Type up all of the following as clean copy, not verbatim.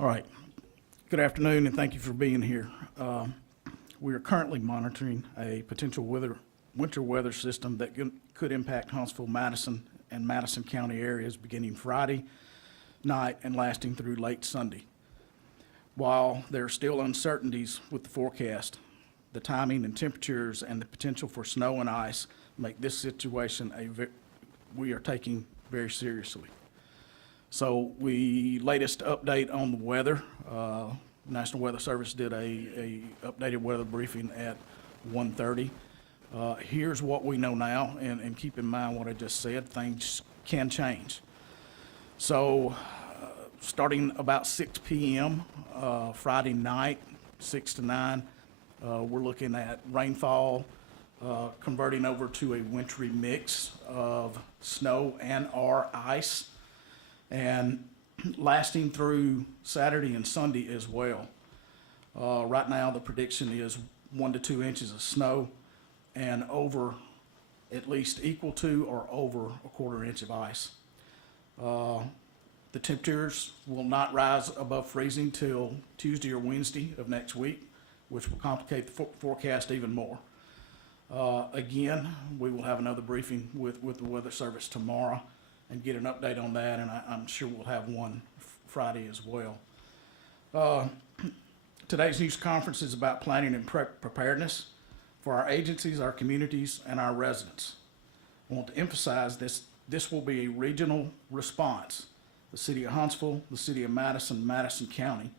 All right. Good afternoon, and thank you for being here. We are currently monitoring a potential winter weather system that could impact Huntsville, Madison, and Madison County areas beginning Friday night and lasting through late Sunday. While there are still uncertainties with the forecast, the timing and temperatures and the potential for snow and ice make this situation we are taking very seriously. So latest update on the weather, National Weather Service did a updated weather briefing at 1:30. Here's what we know now, and keep in mind what I just said, things can change. So starting about 6 p.m. Friday night, 6 to 9, we're looking at rainfall converting over to a wintry mix of snow and or ice, and lasting through Saturday and Sunday as well. Right now, the prediction is 1 to 2 inches of snow and over at least equal to or over a quarter inch of ice. The temperatures will not rise above freezing till Tuesday or Wednesday of next week, which will complicate the forecast even more. Again, we will have another briefing with the Weather Service tomorrow and get an update on that, and I'm sure we'll have one Friday as well. Today's news conference is about planning and preparedness for our agencies, our communities, and our residents. I want to emphasize this will be a regional response. The City of Huntsville, the City of Madison, Madison County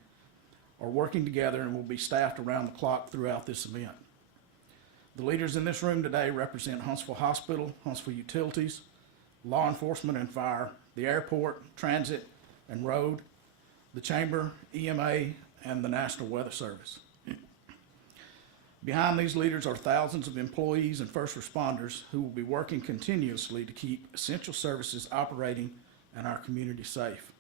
are working together and will be staffed around the clock throughout this event. The leaders in this room today represent Huntsville Hospital, Huntsville Utilities, law enforcement and fire, the airport, transit and road, the chamber, EMA, and the National Weather Service. Behind these leaders are thousands of employees and first responders who will be working continuously to keep essential services operating and our community safe.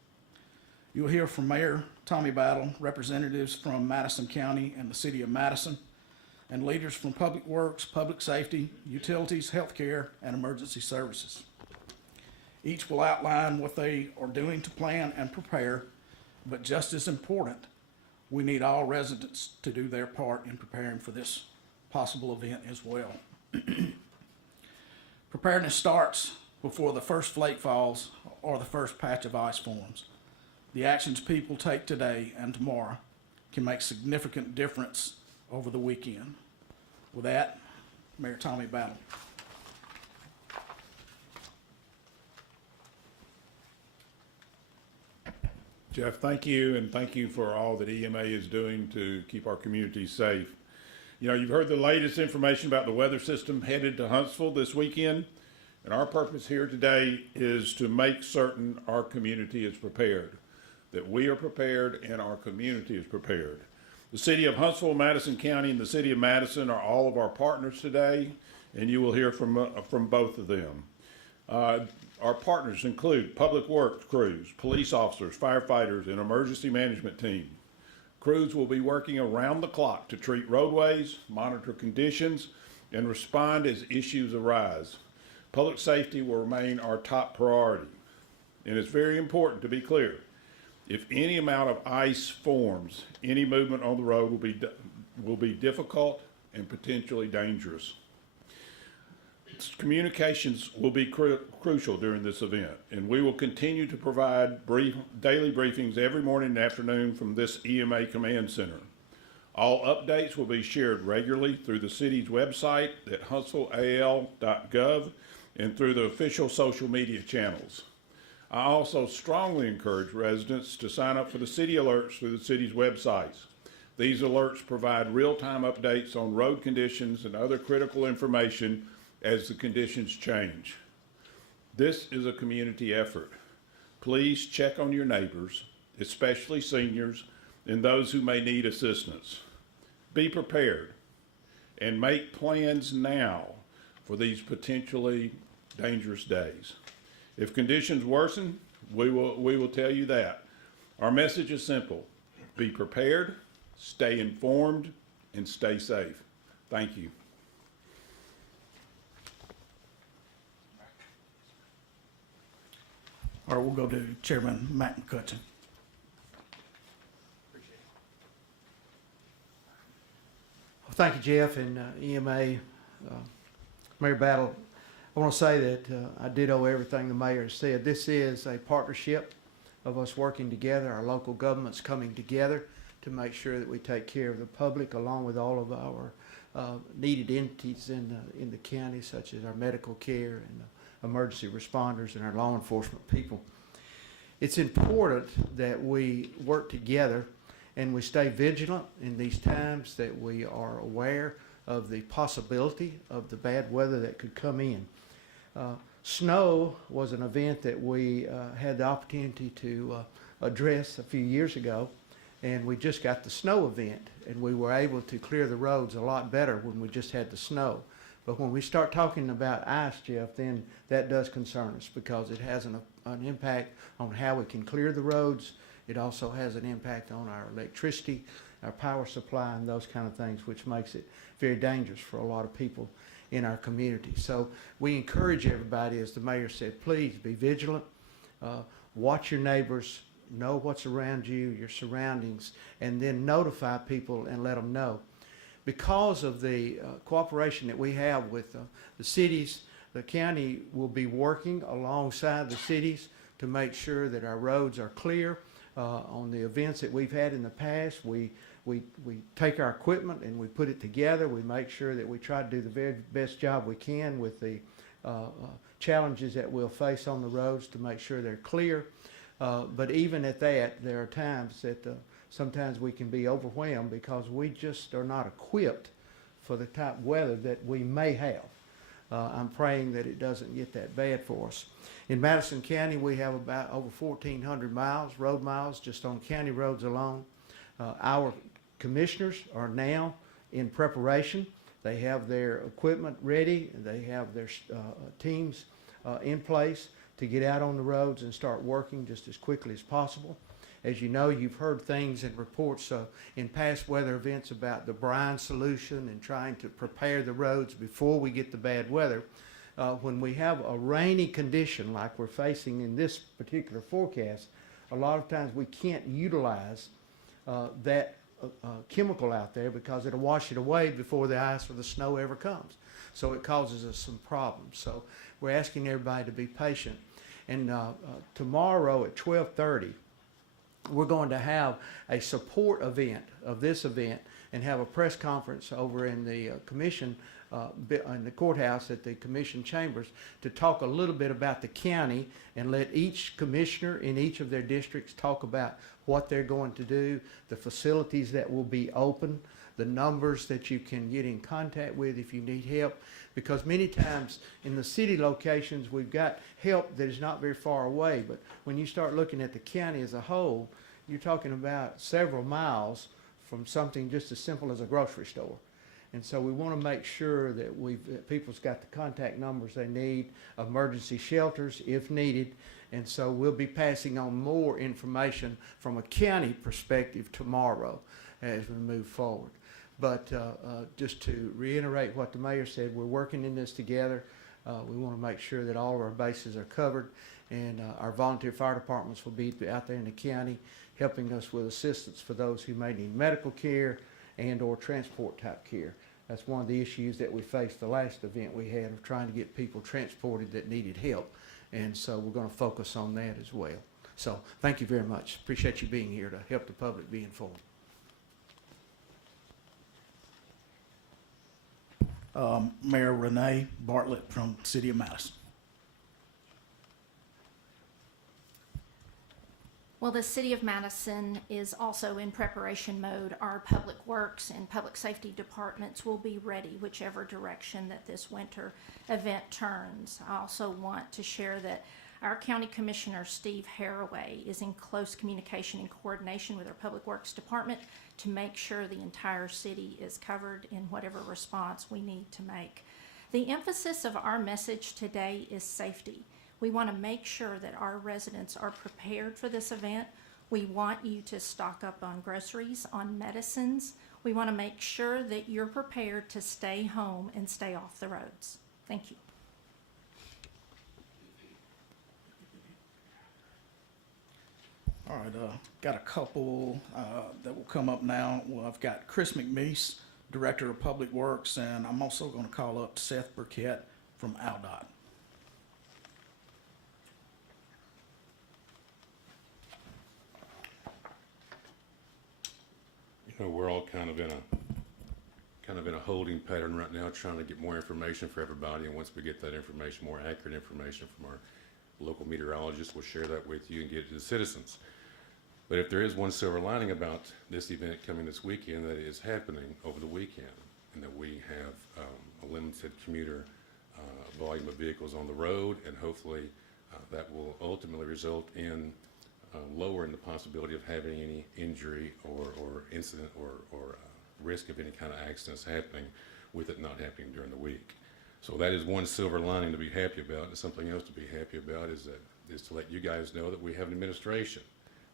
You will hear from Mayor Tommy Battle, representatives from Madison County and the City of Madison, and leaders from Public Works, Public Safety, Utilities, Healthcare, and Emergency Services. Each will outline what they are doing to plan and prepare, but just as important, we need all residents to do their part in preparing for this possible event as well. Preparedness starts before the first flake falls or the first patch of ice forms. The actions people take today and tomorrow can make significant difference over the weekend. With that, Mayor Tommy Battle. Jeff, thank you, and thank you for all that EMA is doing to keep our communities safe. You know, you've heard the latest information about the weather system headed to Huntsville this weekend, and our purpose here today is to make certain our community is prepared, that we are prepared and our community is prepared. The City of Huntsville, Madison County, and the City of Madison are all of our partners today, and you will hear from both of them. Our partners include public works crews, police officers, firefighters, and emergency management team. Crews will be working around the clock to treat roadways, monitor conditions, and respond as issues arise. Public safety will remain our top priority. And it's very important to be clear, if any amount of ice forms, any movement on the road will be difficult and potentially dangerous. Communications will be crucial during this event, and we will continue to provide daily briefings every morning and afternoon from this EMA command center. All updates will be shared regularly through the city's website at huntsvilleal.gov and through the official social media channels. I also strongly encourage residents to sign up for the city alerts through the city's websites. These alerts provide real-time updates on road conditions and other critical information as the conditions change. This is a community effort. Please check on your neighbors, especially seniors and those who may need assistance. Be prepared and make plans now for these potentially dangerous days. If conditions worsen, we will tell you that. Our message is simple: be prepared, stay informed, and stay safe. Thank you. All right, we'll go to Chairman Matt McCutcheon. Thank you, Jeff, and EMA. Mayor Battle, I want to say that I ditto everything the mayor has said. This is a partnership of us working together, our local governments coming together to make sure that we take care of the public along with all of our needed entities in the county, such as our medical care and emergency responders and our law enforcement people. It's important that we work together and we stay vigilant in these times, that we are aware of the possibility of the bad weather that could come in. Snow was an event that we had the opportunity to address a few years ago, and we just got the snow event, and we were able to clear the roads a lot better when we just had the snow. But when we start talking about ice, Jeff, then that does concern us, because it has an impact on how we can clear the roads. It also has an impact on our electricity, our power supply, and those kind of things, which makes it very dangerous for a lot of people in our community. So we encourage everybody, as the mayor said, please be vigilant, watch your neighbors, know what's around you, your surroundings, and then notify people and let them know. Because of the cooperation that we have with the cities, the county will be working alongside the cities to make sure that our roads are clear. On the events that we've had in the past, we take our equipment and we put it together. We make sure that we try to do the very best job we can with the challenges that we'll face on the roads to make sure they're clear. But even at that, there are times that sometimes we can be overwhelmed because we just are not equipped for the type of weather that we may have. I'm praying that it doesn't get that bad for us. In Madison County, we have about over 1,400 miles, road miles, just on county roads alone. Our commissioners are now in preparation. They have their equipment ready. They have their teams in place to get out on the roads and start working just as quickly as possible. As you know, you've heard things and reports in past weather events about the brine solution and trying to prepare the roads before we get the bad weather. When we have a rainy condition like we're facing in this particular forecast, a lot of times we can't utilize that chemical out there because it'll wash it away before the ice or the snow ever comes. So it causes us some problems. So we're asking everybody to be patient. And tomorrow at 12:30, we're going to have a support event of this event and have a press conference over in the commission, in the courthouse at the commission chambers, to talk a little bit about the county and let each commissioner in each of their districts talk about what they're going to do, the facilities that will be open, the numbers that you can get in contact with if you need help. Because many times in the city locations, we've got help that is not very far away. But when you start looking at the county as a whole, you're talking about several miles from something just as simple as a grocery store. And so we want to make sure that people's got the contact numbers they need, emergency shelters if needed. And so we'll be passing on more information from a county perspective tomorrow as we move forward. But just to reiterate what the mayor said, we're working in this together. We want to make sure that all of our bases are covered, and our volunteer fire departments will be out there in the county helping us with assistance for those who may need medical care and or transport type care. That's one of the issues that we faced the last event we had, of trying to get people transported that needed help. And so we're going to focus on that as well. So thank you very much. Appreciate you being here to help the public be informed. Mayor Renee Bartlett from City of Madison. Well, the City of Madison is also in preparation mode. Our public works and public safety departments will be ready whichever direction that this winter event turns. I also want to share that our County Commissioner, Steve Haraway, is in close communication and coordination with our Public Works Department to make sure the entire city is covered in whatever response we need to make. The emphasis of our message today is safety. We want to make sure that our residents are prepared for this event. We want you to stock up on groceries, on medicines. We want to make sure that you're prepared to stay home and stay off the roads. Thank you. All right, got a couple that will come up now. Well, I've got Chris McMeese Director of Public Works, and I'm also going to call up Seth Burkett from AlDOT. You know, we're all kind of in a holding pattern right now, trying to get more information for everybody. And once we get that information, more accurate information from our local meteorologist, we'll share that with you and get it to the citizens. But if there is one silver lining about this event coming this weekend, that it is happening over the weekend, and that we have a limited commuter volume of vehicles on the road, and hopefully that will ultimately result in lowering the possibility of having any injury or incident or risk of any kind of accidents happening, with it not happening during the week. So that is one silver lining to be happy about. And something else to be happy about is to let you guys know that we have an administration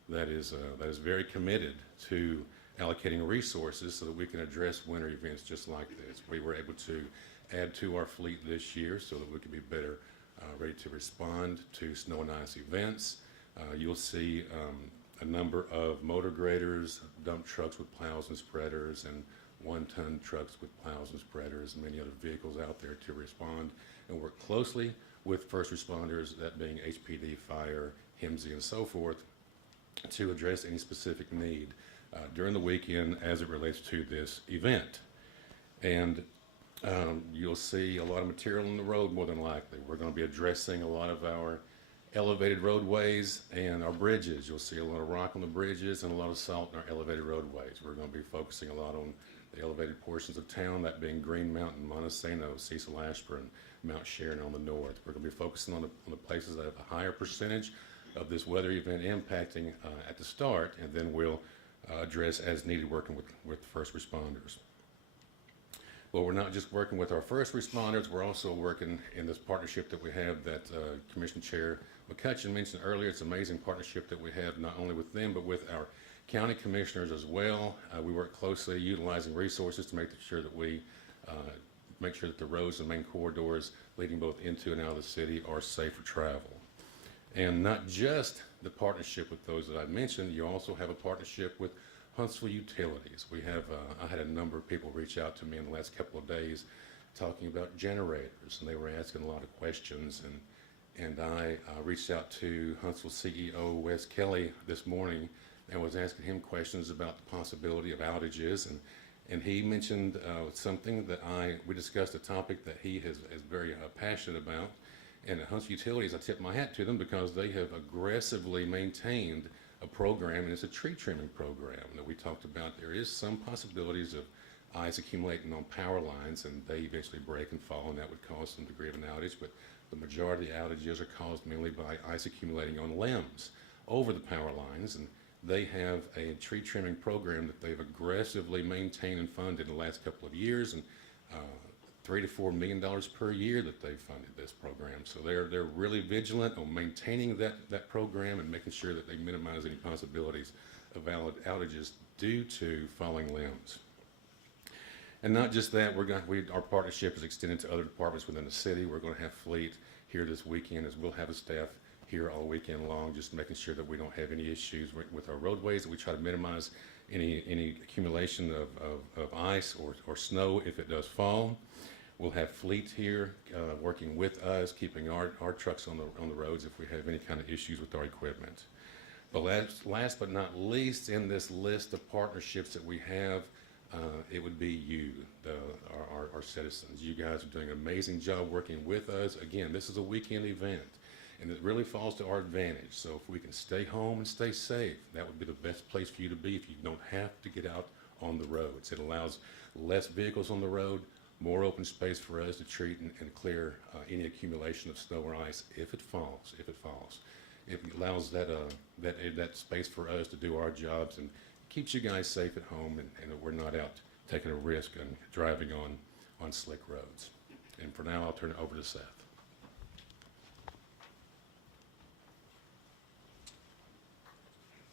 that is very committed to allocating resources so that we can address winter events just like this. We were able to add to our fleet this year so that we can be better ready to respond to snow and ice events. You'll see a number of motor graders, dump trucks with plows and spreaders, and one-ton trucks with plows and spreaders, and many other vehicles out there to respond and work closely with first responders, that being HPD, fire, HIMSI, and so forth, to address any specific need during the weekend as it relates to this event. And you'll see a lot of material on the road, more than likely. We're going to be addressing a lot of our elevated roadways and our bridges. You'll see a lot of rock on the bridges and a lot of salt in our elevated roadways. We're going to be focusing a lot on the elevated portions of town, that being Green Mountain, Montesano, Cecil Ashburn, Mount Sharon on the north. We're going to be focusing on the places that have a higher percentage of this weather event impacting at the start, and then we'll address as needed, working with first responders. But we're not just working with our first responders, we're also working in this partnership that we have that Commission Chair McCutcheon mentioned earlier. It's an amazing partnership that we have, not only with them, but with our county commissioners as well. We work closely utilizing resources to make sure that we make sure that the roads and main corridors leading both into and out of the city are safe for travel. And not just the partnership with those that I mentioned, you also have a partnership with Huntsville Utilities. We have, I had a number of people reach out to me in the last couple of days talking about generators, and they were asking a lot of questions, and I reached out to Huntsville CEO Wes Kelly this morning and was asking him questions about the possibility of outages, and he mentioned something that we discussed, a topic that he is very passionate about. And at Huntsville Utilities, I tip my hat to them because they have aggressively maintained a program, and it's a tree trimming program that we talked about. There is some possibilities of ice accumulating on power lines, and they eventually break and fall, and that would cause some degree of an outage. But the majority of outages are caused mainly by ice accumulating on limbs over the power lines, and they have a tree trimming program that they've aggressively maintained and funded in the last couple of years, and $3 to $4 million per year that they've funded this program. So they're really vigilant on maintaining that program and making sure that they minimize any possibilities of outages due to falling limbs. And not just that, our partnership is extended to other departments within the city. We're going to have fleet here this weekend, as we'll have a staff here all weekend long, just making sure that we don't have any issues with our roadways, that we try to minimize any accumulation of ice or snow if it does fall. We'll have fleet here working with us, keeping our trucks on the roads if we have any kind of issues with our equipment. But last but not least, in this list of partnerships that we have, it would be you, our citizens. You guys are doing an amazing job working with us. Again, this is a weekend event, and it really falls to our advantage. So if we can stay home and stay safe, that would be the best place for you to be if you don't have to get out on the roads. It allows less vehicles on the road, more open space for us to treat and clear any accumulation of snow or ice if it falls. It allows that space for us to do our jobs and keeps you guys safe at home, and that we're not out taking a risk and driving on slick roads. And for now, I'll turn it over to Seth.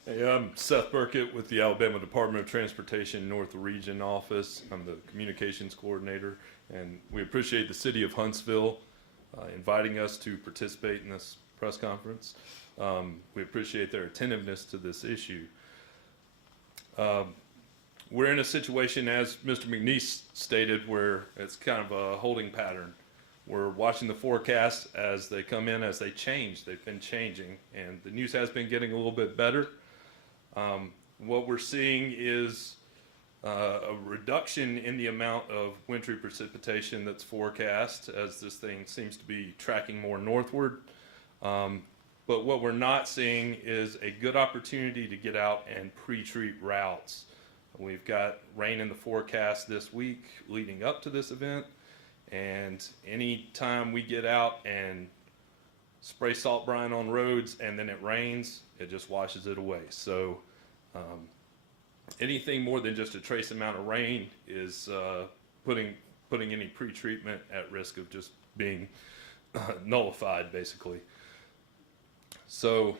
Hey, I'm Seth Burkett with the Alabama Department of Transportation North Region Office. I'm the communications coordinator, and we appreciate the city of Huntsville inviting us to participate in this press conference. We appreciate their attentiveness to this issue. we're in a situation, as Mr. McNeese stated, where it's kind of a holding pattern. We're watching the forecast as they come in, as they change. They've been changing, and the news has been getting a little bit better. What we're seeing is a reduction in the amount of wintry precipitation that's forecast, as this thing seems to be tracking more northward. But what we're not seeing is a good opportunity to get out and pre-treat routes. We've got rain in the forecast this week leading up to this event, and any time we get out and spray salt brine on roads and then it rains, it just washes it away. So anything more than just a trace amount of rain is putting any pre-treatment at risk of just being nullified, basically. So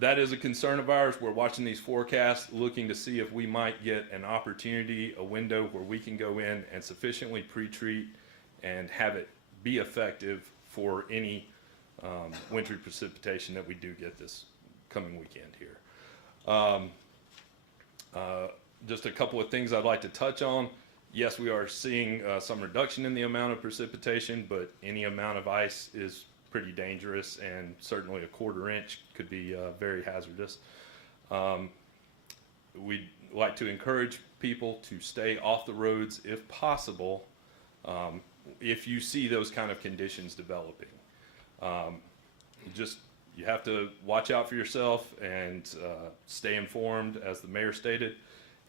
that is a concern of ours. We're watching these forecasts, looking to see if we might get an opportunity, a window where we can go in and sufficiently pre-treat and have it be effective for any wintry precipitation that we do get this coming weekend here. Just a couple of things I'd like to touch on. Yes, we are seeing some reduction in the amount of precipitation, but any amount of ice is pretty dangerous, and certainly a quarter inch could be very hazardous. We'd like to encourage people to stay off the roads if possible, if you see those kind of conditions developing. You have to watch out for yourself and stay informed, as the mayor stated,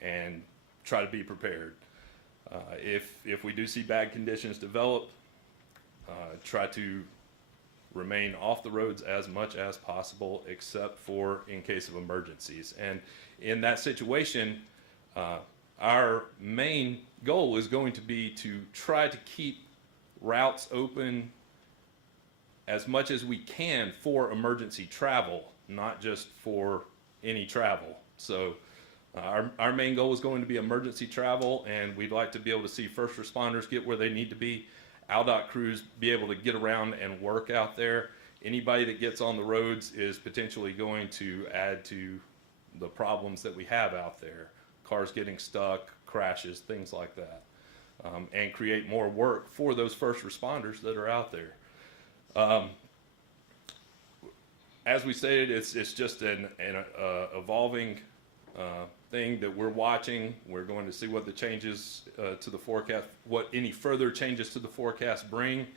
and try to be prepared. If we do see bad conditions develop, try to remain off the roads as much as possible, except for in case of emergencies. And in that situation, our main goal is going to be to try to keep routes open as much as we can for emergency travel, not just for any travel. So our main goal is going to be emergency travel, and we'd like to be able to see first responders get where they need to be, ALDOT crews be able to get around and work out there. Anybody that gets on the roads is potentially going to add to the problems that we have out there. Cars getting stuck, crashes, things like that, and create more work for those first responders that are out there. As we stated, it's just an evolving thing that we're watching. We're going to see what the changes to the forecast, what any further changes to the forecast bring,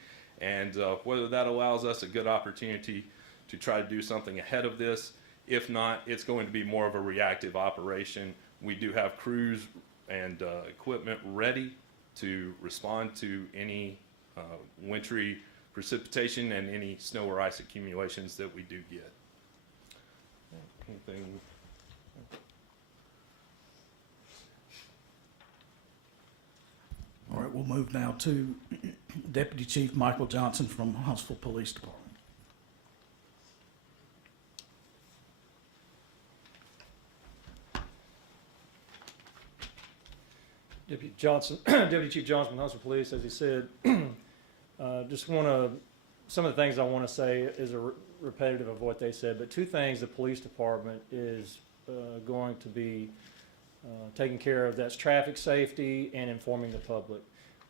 and whether that allows us a good opportunity to try to do something ahead of this. If not, it's going to be more of a reactive operation. We do have crews and equipment ready to respond to any wintry precipitation and any snow or ice accumulations that we do get. Anything? All right, we'll move now to Deputy Chief Michael Johnson from Huntsville Police Department. Deputy Chief Johnson from Huntsville Police, as he said, some of the things I want to say is a repetitive of what they said, but two things the police department is going to be taking care of, that's traffic safety and informing the public.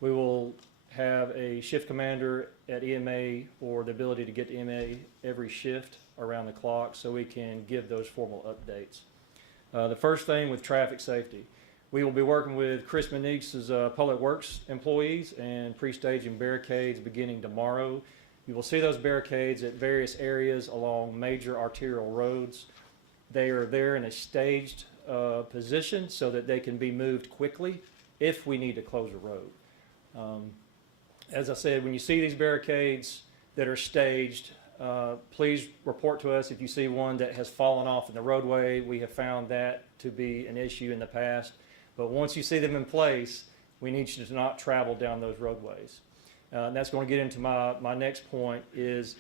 We will have a shift commander at EMA, or the ability to get to EMA every shift around the clock, so we can give those formal updates. The first thing with traffic safety, we will be working with Chris Monique's Public Works employees and pre-staging barricades beginning tomorrow. You will see those barricades at various areas along major arterial roads. They are there in a staged position so that they can be moved quickly if we need to close a road. As I said, when you see these barricades that are staged, please report to us if you see one that has fallen off in the roadway. We have found that to be an issue in the past. But once you see them in place, we need you to not travel down those roadways. And that's going to get into my next point is,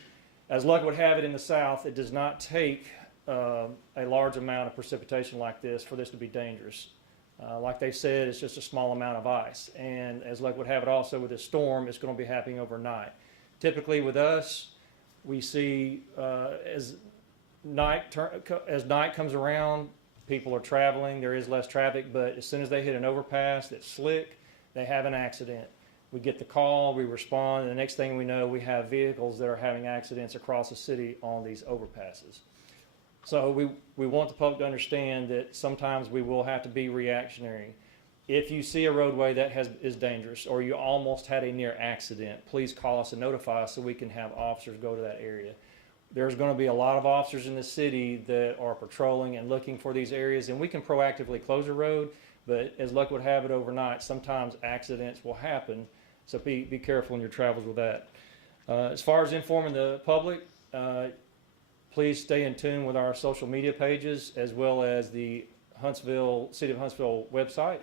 as luck would have it in the South, it does not take a large amount of precipitation like this for this to be dangerous. Like they said, it's just a small amount of ice. And as luck would have it also with this storm, it's going to be happening overnight. Typically with us, we see as night comes around, people are traveling, there is less traffic, but as soon as they hit an overpass that's slick, they have an accident. We get the call, we respond, and the next thing we know, we have vehicles that are having accidents across the city on these overpasses. So we want the public to understand that sometimes we will have to be reactionary. If you see a roadway that is dangerous, or you almost had a near accident, please call us and notify us so we can have officers go to that area. There's going to be a lot of officers in the city that are patrolling and looking for these areas, and we can proactively close a road, but as luck would have it overnight, sometimes accidents will happen, so be careful in your travels with that. As far as informing the public, please stay in tune with our social media pages as well as the City of Huntsville website.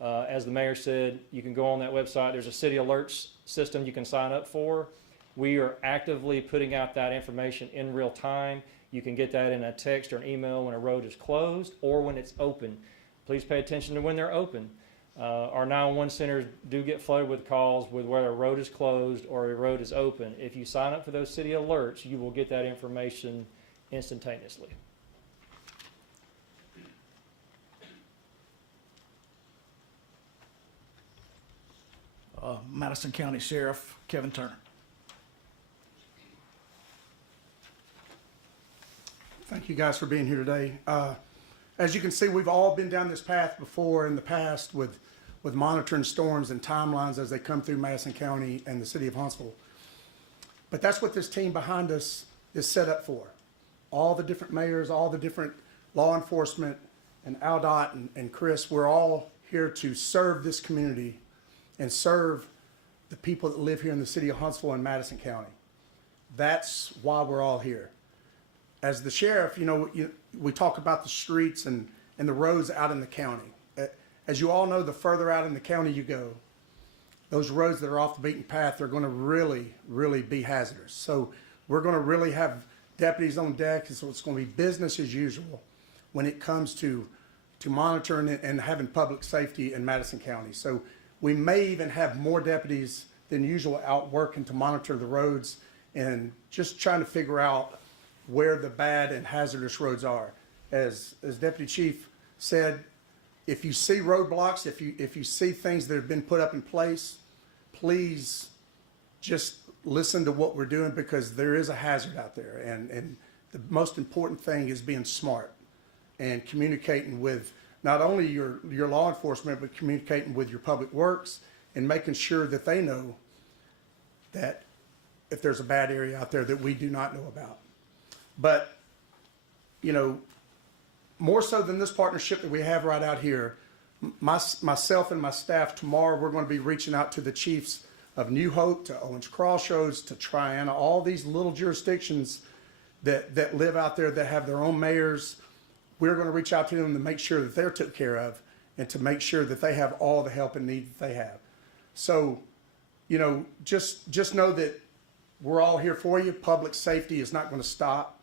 As the mayor said, you can go on that website. There's a city alerts system you can sign up for. We are actively putting out that information in real time. You can get that in a text or an email when a road is closed or when it's open. Please pay attention to when they're open. Our 911 centers do get flooded with calls with whether a road is closed or a road is open. If you sign up for those city alerts, you will get that information instantaneously. Madison County Sheriff Kevin Turner. Thank you guys for being here today. As you can see, we've all been down this path before in the past with monitoring storms and timelines as they come through Madison County and the city of Huntsville. But that's what this team behind us is set up for. All the different mayors, all the different law enforcement, and Aldot and Chris, we're all here to serve this community and serve the people that live here in the city of Huntsville and Madison County. That's why we're all here. As the sheriff, we talk about the streets and the roads out in the county. As you all know, the further out in the county you go, those roads that are off the beaten path are going to really, really be hazardous. So we're going to really have deputies on deck, and so it's going to be business as usual when it comes to monitoring and having public safety in Madison County. So we may even have more deputies than usual out working to monitor the roads and just trying to figure out where the bad and hazardous roads are. As Deputy Chief said, if you see roadblocks, if you see things that have been put up in place, please just listen to what we're doing, because there is a hazard out there. And the most important thing is being smart and communicating with not only your law enforcement, but communicating with your public works and making sure that they know that if there's a bad area out there that we do not know about. But, more so than this partnership that we have right out here, myself and my staff, tomorrow we're going to be reaching out to the chiefs of New Hope, to Owens Crossroads, to Triana, all these little jurisdictions that live out there that have their own mayors. We're going to reach out to them to make sure that they're took care of and to make sure that they have all the help and need that they have. So, just know that we're all here for you. Public safety is not going to stop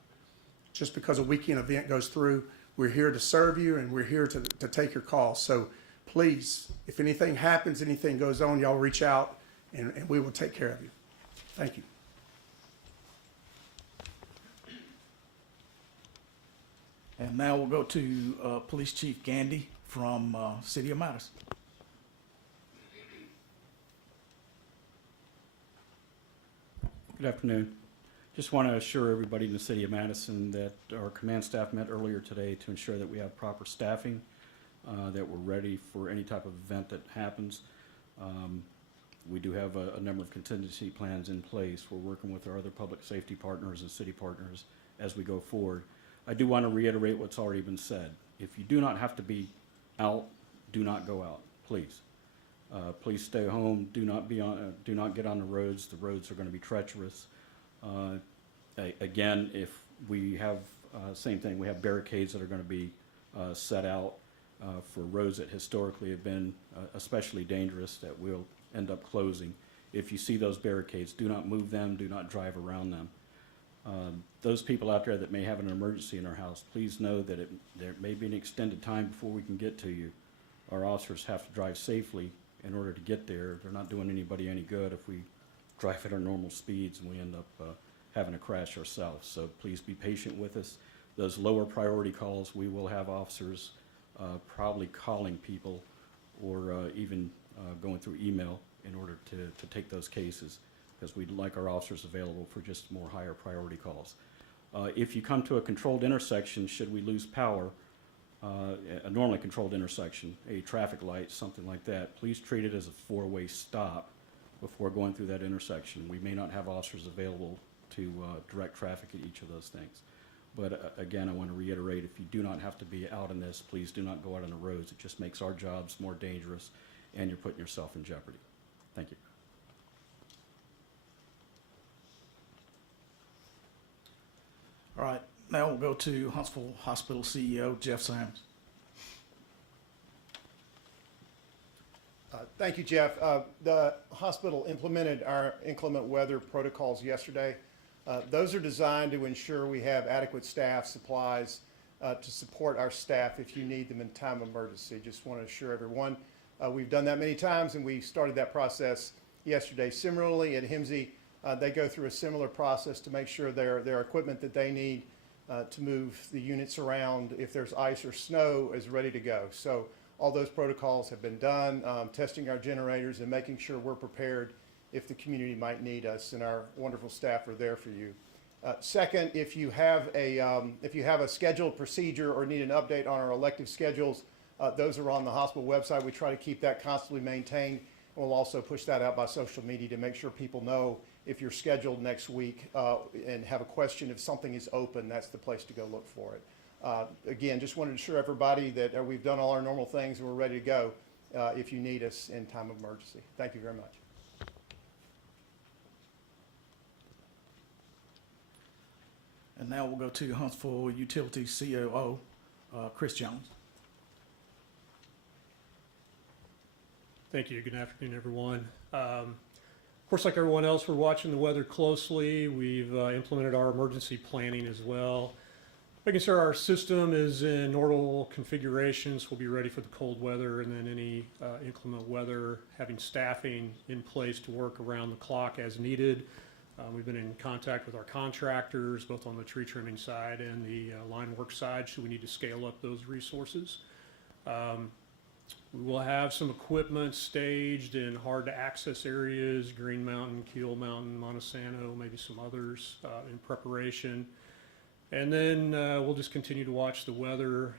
just because a weekend event goes through. We're here to serve you, and we're here to take your calls. So please, if anything happens, anything goes on, y'all reach out, and we will take care of you. Thank you. And now we'll go to Police Chief Gandy from City of Madison. Good afternoon. Just want to assure everybody in the city of Madison that our command staff met earlier today to ensure that we have proper staffing, that we're ready for any type of event that happens. We do have a number of contingency plans in place. We're working with our other public safety partners and city partners as we go forward. I do want to reiterate what's already been said. If you do not have to be out, do not go out, please. Please stay home. Do not get on the roads. The roads are going to be treacherous. Again, if we have same thing, we have barricades that are going to be set out for roads that historically have been especially dangerous that will end up closing. If you see those barricades, do not move them. Do not drive around them. Those people out there that may have an emergency in their house, please know that there may be an extended time before we can get to you. Our officers have to drive safely in order to get there. They're not doing anybody any good if we drive at our normal speeds and we end up having a crash ourselves. So please be patient with us. those lower priority calls, we will have officers probably calling people or even going through email in order to take those cases, because we'd like our officers available for just more higher priority calls. If you come to a controlled intersection, should we lose power, a normally controlled intersection, a traffic light, something like that, please treat it as a four-way stop before going through that intersection. We may not have officers available to direct traffic at each of those things. But again, I want to reiterate, if you do not have to be out in this, please do not go out on the roads. It just makes our jobs more dangerous, and you're putting yourself in jeopardy. Thank you. All right, now we'll go to Huntsville Hospital CEO, Jeff Sams. Thank you, Jeff. The hospital implemented our inclement weather protocols yesterday. Those are designed to ensure we have adequate staff, supplies to support our staff if you need them in time of emergency. Just want to assure everyone we've done that many times, and we started that process yesterday. Similarly, at HIMSI, they go through a similar process to make sure their equipment that they need to move the units around if there's ice or snow is ready to go. So all those protocols have been done, testing our generators and making sure we're prepared if the community might need us, and our wonderful staff are there for you. Second, if you have a scheduled procedure or need an update on our elective schedules, those are on the hospital website. We try to keep that constantly maintained. We'll also push that out by social media to make sure people know if you're scheduled next week and have a question, if something is open, that's the place to go look for it. Again, just wanted to assure everybody that we've done all our normal things and we're ready to go if you need us in time of emergency. Thank you very much. And now we'll go to Huntsville Utilities COO, Chris Jones. Thank you. Good afternoon, everyone. Of course, like everyone else, we're watching the weather closely. We've implemented our emergency planning as well, making sure our system is in normal configurations. We'll be ready for the cold weather and then any inclement weather, having staffing in place to work around the clock as needed. We've been in contact with our contractors, both on the tree trimming side and the line work side, should we need to scale up those resources. We will have some equipment staged in hard to access areas, Green Mountain, Keel Mountain, Montesano, maybe some others in preparation. And then we'll just continue to watch the weather.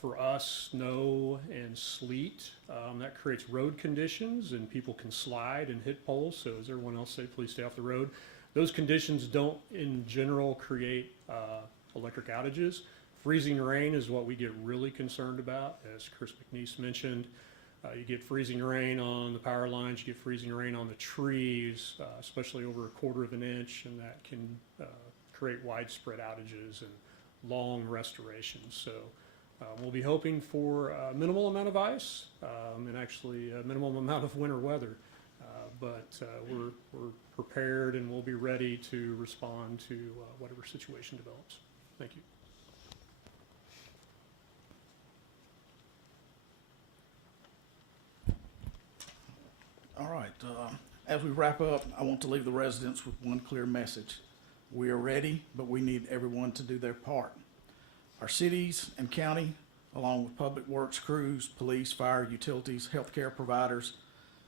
For us, snow and sleet, that creates road conditions and people can slide and hit poles. So as everyone else say, please stay off the road. Those conditions don't in general create electric outages. Freezing rain is what we get really concerned about, as Chris McNeese mentioned. You get freezing rain on the power lines, you get freezing rain on the trees, especially over 1/4 of an inch, and that can create widespread outages and long restorations. So we'll be hoping for a minimal amount of ice and actually a minimal amount of winter weather. But we're prepared and we'll be ready to respond to whatever situation develops. Thank you. All right, as we wrap up, I want to leave the residents with one clear message. We are ready, but we need everyone to do their part. Our cities and county, along with public works crews, police, fire, utilities, healthcare providers,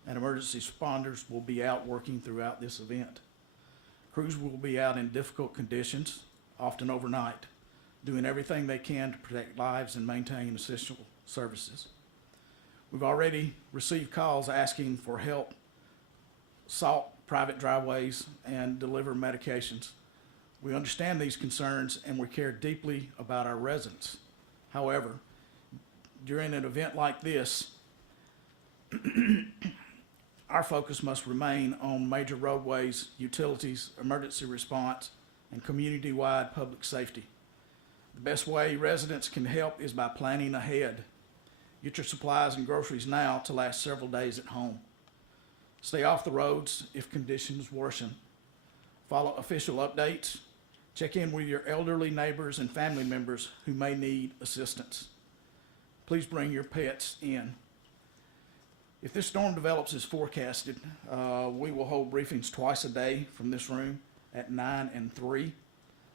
and emergency responders will be out working throughout this event. Crews will be out in difficult conditions, often overnight, doing everything they can to protect lives and maintain essential services. We've already received calls asking for help salt private driveways and deliver medications. We understand these concerns and we care deeply about our residents. However, during an event like this, our focus must remain on major roadways, utilities, emergency response, and community-wide public safety. The best way residents can help is by planning ahead. Get your supplies and groceries now to last several days at home. Stay off the roads if conditions worsen. Follow official updates. Check in with your elderly neighbors and family members who may need assistance. Please bring your pets in. If this storm develops as forecasted, we will hold briefings twice a day from this room at 9 and 3.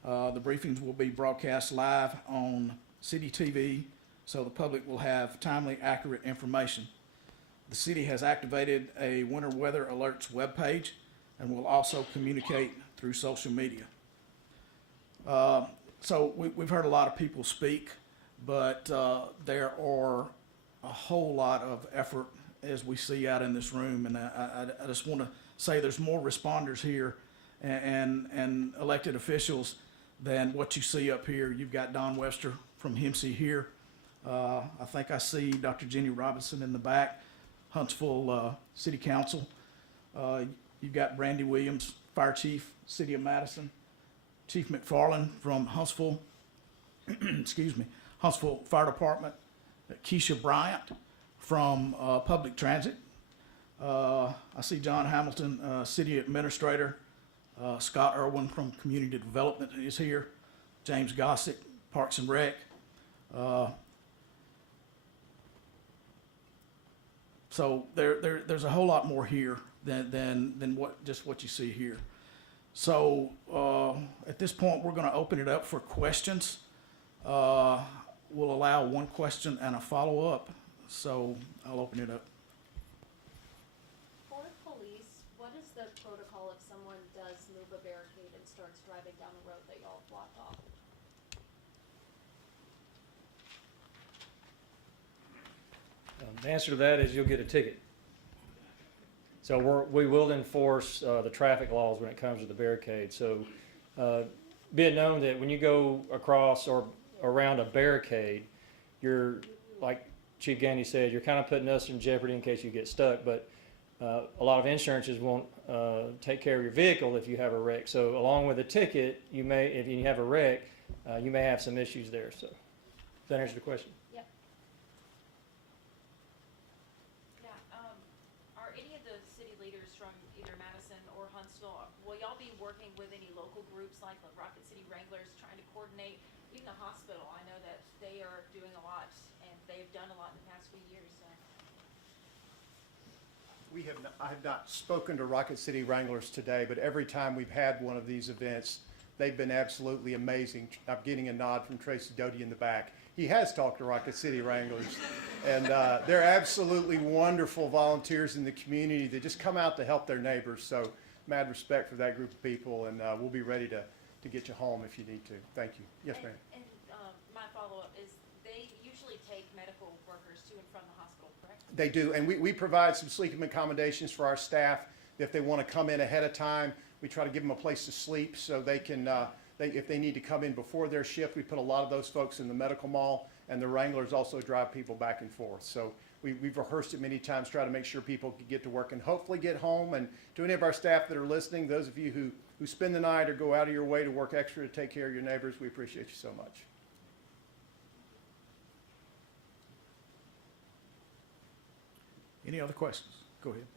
The briefings will be broadcast live on city TV, so the public will have timely, accurate information. The city has activated a winter weather alerts webpage and will also communicate through social media. So we've heard a lot of people speak, but there are a whole lot of effort as we see out in this room, and I just want to say there's more responders here and elected officials than what you see up here. You've got Don Webster from HIMSI here. I think I see Dr. Jenny Robinson in the back, Huntsville City Council. You've got Brandy Williams, Fire Chief, City of Madison, Chief McFarland from Huntsville, excuse me, Huntsville Fire Department, Keisha Bryant from Public Transit. I see John Hamilton, City Administrator, Scott Irwin from Community Development is here, James Gossick, Parks and Rec. So there's a whole lot more here than what you see here. So at this point, we're going to open it up for questions. We'll allow one question and a follow-up. So I'll open it up. For police, what is the protocol if someone does move a barricade and starts driving down the road that y'all blocked off? The answer to that is you'll get a ticket. So we will enforce the traffic laws when it comes to the barricade. So be it known that when you go across or around a barricade, you're, like Chief Gandy said, you're kind of putting us in jeopardy in case you get stuck. But a lot of insurances won't take care of your vehicle if you have a wreck. So along with a ticket, you may, if you have a wreck, you may have some issues there. So does that answer the question? Yep. Yeah, are any of the city leaders from either Madison or Huntsville, will y'all be working with any local groups like the Rocket City Wranglers, trying to coordinate, even the hospital? I know that they are doing a lot, and they've done a lot in the past few years, so. I have not spoken to Rocket City Wranglers today, but every time we've had one of these events, they've been absolutely amazing. I'm getting a nod from Tracy Doty in the back. He has talked to Rocket City Wranglers, and they're absolutely wonderful volunteers in the community that just come out to help their neighbors. So mad respect for that group of people, and we'll be ready to get you home if you need to. Thank you. Yes, ma'am. And my follow-up is, they usually take medical workers to and from the hospital, correct? They do, and we provide some sleeping accommodations for our staff. If they want to come in ahead of time, we try to give them a place to sleep so they can, if they need to come in before their shift, we put a lot of those folks in the medical mall, and the Wranglers also drive people back and forth. So we've rehearsed it many times, try to make sure people can get to work and hopefully get home. And to any of our staff that are listening, those of you who spend the night or go out of your way to work extra to take care of your neighbors, we appreciate you so much. Any other questions? Go ahead.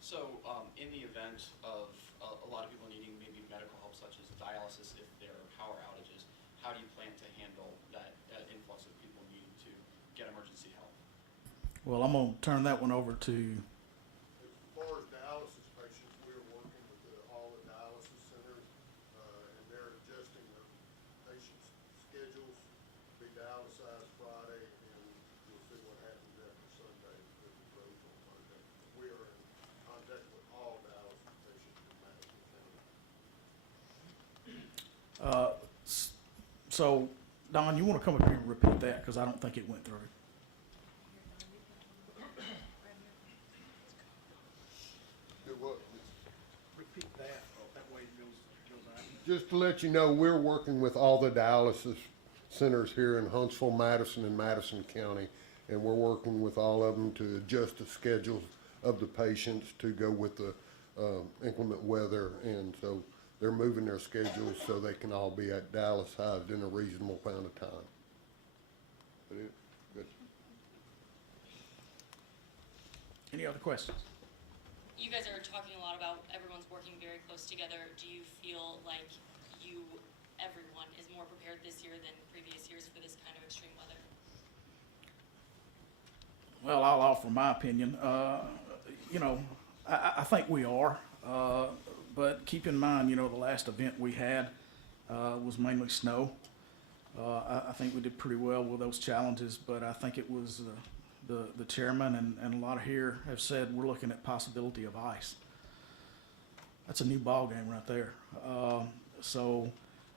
So, in the event of a lot of people needing maybe medical help, such as dialysis, if there are power outages, how do you plan to handle that influx of people needing to get emergency help? Well, I'm going to turn that one over to, As far as dialysis patients, we're working with all the dialysis centers, and they're adjusting their patients' schedules to be dialyzed Friday, and we'll see what happens after Sunday with the roads on Monday. We are in contact with all dialysis patients in Madison County. so Don, you want to come up here and repeat that because I don't think it went through. Do what? Repeat that. That way it goes out. Just to let you know, we're working with all the dialysis centers here in Huntsville, Madison, and Madison County, and we're working with all of them to adjust the schedules of the patients to go with the inclement weather, and so they're moving their schedules so they can all be at dialyzed in a reasonable amount of time. Good. Any other questions? You guys are talking a lot about everyone's working very close together. Do you feel like everyone is more prepared this year than previous years for this kind of extreme weather? Well, I'll offer my opinion. I think we are, but keep in mind, the last event we had, was mainly snow. I think we did pretty well with those challenges, but I think it was the chairman and a lot of here have said we're looking at possibility of ice. That's a new ball game right there. So,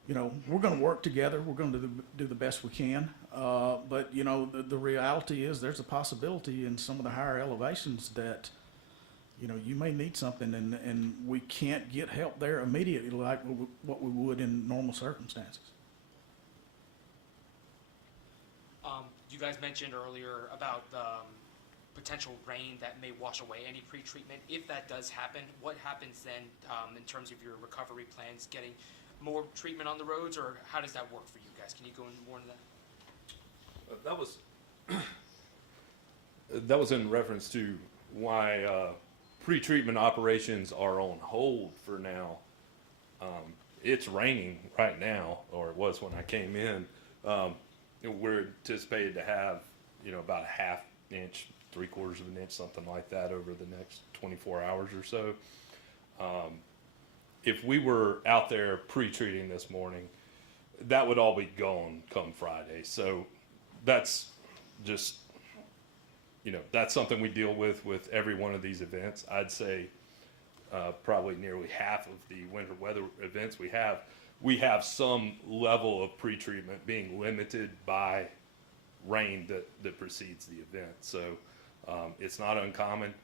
you know, we're going to work together. We're going to do the best we can. But, you know, the reality is there's a possibility in some of the higher elevations that, you know, you may need something and we can't get help there immediately like what we would in normal circumstances. You guys mentioned earlier about the potential rain that may wash away any pre-treatment. If that does happen, what happens then in terms of your recovery plans, getting more treatment on the roads, or how does that work for you guys? Can you go into more into that? That was in reference to why pre-treatment operations are on hold for now. It's raining right now, or it was when I came in. We're anticipated to have, you know, about a half inch, 3/4 of an inch, something like that over the next 24 hours or so. If we were out there pre-treating this morning, that would all be gone come Friday. So that's just, you know, that's something we deal with every one of these events. I'd say probably nearly half of the winter weather events we have some level of pre-treatment being limited by rain that precedes the event. So it's not uncommon.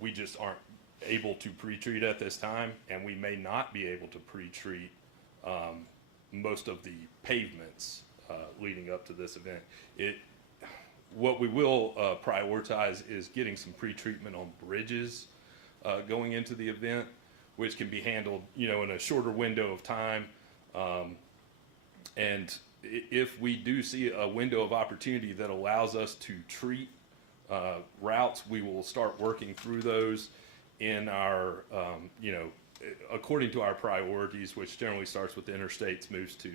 We just aren't able to pre-treat at this time, and we may not be able to pre-treat most of the pavements leading up to this event. What we will prioritize is getting some pre-treatment on bridges going into the event, which can be handled, you know, in a shorter window of time. And if we do see a window of opportunity that allows us to treat routes, we will start working through those in our, you know, according to our priorities, which generally starts with the interstates, moves to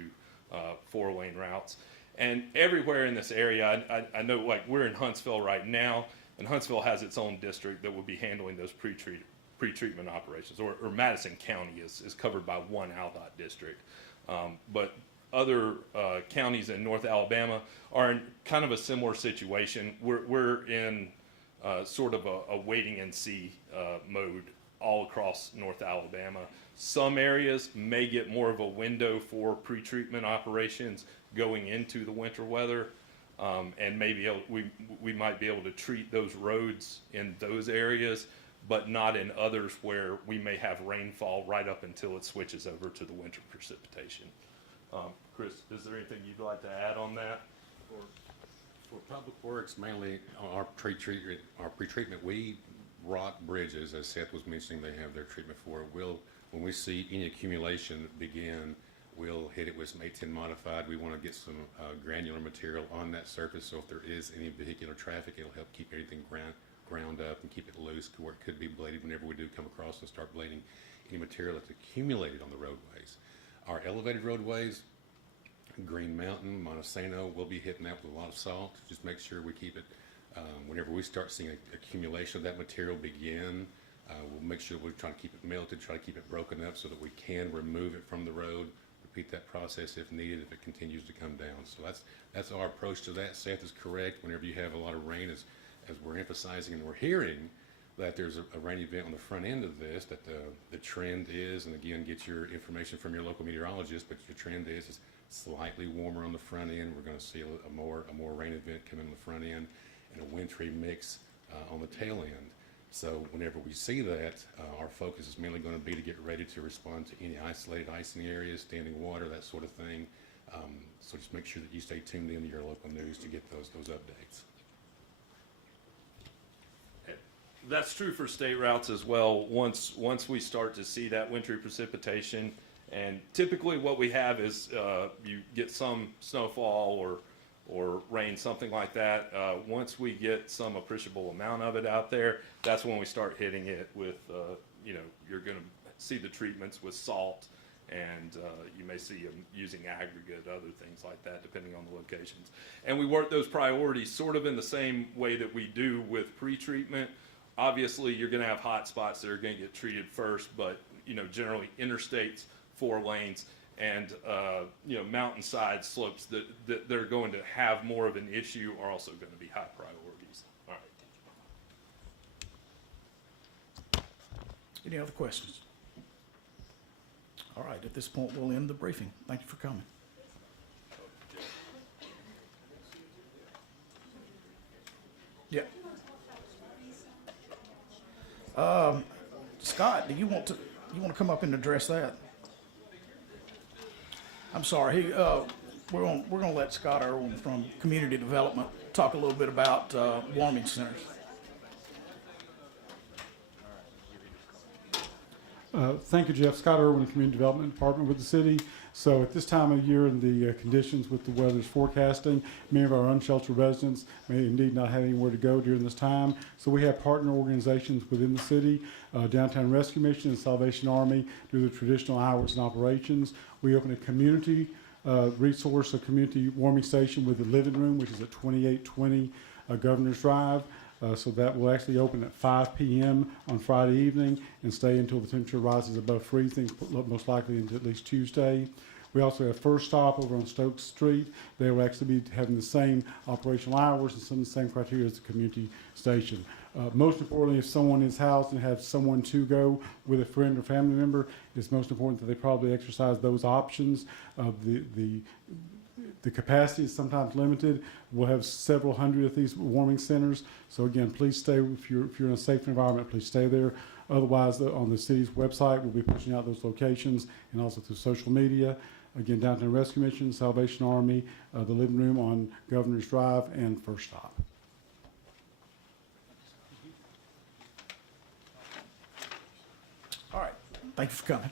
4-lane routes. And everywhere in this area, I know, like, we're in Huntsville right now, and Huntsville has its own district that will be handling those pre-treatment operations, or Madison County is covered by one ALDOT district. But other counties in North Alabama are in kind of a similar situation. We're in sort of a waiting and see mode all across North Alabama. Some areas may get more of a window for pre-treatment operations going into the winter weather, and maybe we might be able to treat those roads in those areas, but not in others where we may have rainfall right up until it switches over to the winter precipitation. Chris, is there anything you'd like to add on that? For Public Works, mainly our pre-treatment, we rock bridges, as Seth was mentioning, they have their treatment for it. When we see any accumulation begin, we'll hit it with some A10 modified. We want to get some granular material on that surface, so if there is any vehicular traffic, it'll help keep everything ground up and keep it loose to where it could be bladed whenever we do come across and start blading any material that's accumulated on the roadways. Our elevated roadways, Green Mountain, Montesano, we'll be hitting that with a lot of salt. Just make sure we keep it, whenever we start seeing accumulation of that material begin, we'll make sure we're trying to keep it melted, try to keep it broken up so that we can remove it from the road, repeat that process if needed, if it continues to come down. So that's our approach to that. Seth is correct. Whenever you have a lot of rain, as we're emphasizing and we're hearing that there's a rain event on the front end of this, that the trend is, and again, get your information from your local meteorologist, but your trend is slightly warmer on the front end. We're going to see a more rain event come in on the front end and a wintry mix on the tail end. So whenever we see that, our focus is mainly going to be to get ready to respond to any isolated icing areas, standing water, that sort of thing. So just make sure that you stay tuned into your local news to get those updates. That's true for state routes as well. Once we start to see that wintry precipitation, and typically what we have is you get some snowfall or rain, something like that. Once we get some appreciable amount of it out there, that's when we start hitting it with, you know, you're going to see the treatments with salt, and you may see them using aggregate, other things like that, depending on the locations. And we work those priorities sort of in the same way that we do with pre-treatment. Obviously, you're going to have hot spots that are going to get treated first, but, you know, generally interstates, 4 lanes, and mountainside slopes that they're going to have more of an issue are also going to be high priorities. All right. Any other questions? All right, at this point, we'll end the briefing. Thank you for coming. Yeah. Scott, do you want to come up and address that? I'm sorry. We're gonna let Scott Irwin from Community Development talk a little bit about warming centers. Thank you, Jeff. Scott Irwin, Community Development Department with the city. So at this time of year and the conditions with the weather's forecasting, many of our unsheltered residents may indeed not have anywhere to go during this time. So we have partner organizations within the city, Downtown Rescue Mission and Salvation Army do the traditional hours and operations. We open a community resource, a community warming station with a living room, which is at 2820 Governor's Drive. So that will actually open at 5 p.m. on Friday evening and stay until the temperature rises above freezing, most likely into at least Tuesday. We also have First Stop over on Stokes Street. They will actually be having the same operational hours and some of the same criteria as the community station. Most importantly, if someone is housed and has someone to go with a friend or family member, it's most important that they probably exercise those options. The capacity is sometimes limited. We'll have several hundred of these warming centers. So again, please stay, if you're in a safe environment, please stay there. Otherwise, on the city's website, we'll be pushing out those locations and also through social media. Again, Downtown Rescue Mission, Salvation Army, the living room on Governor's Drive, and First Stop. All right, thank you for coming.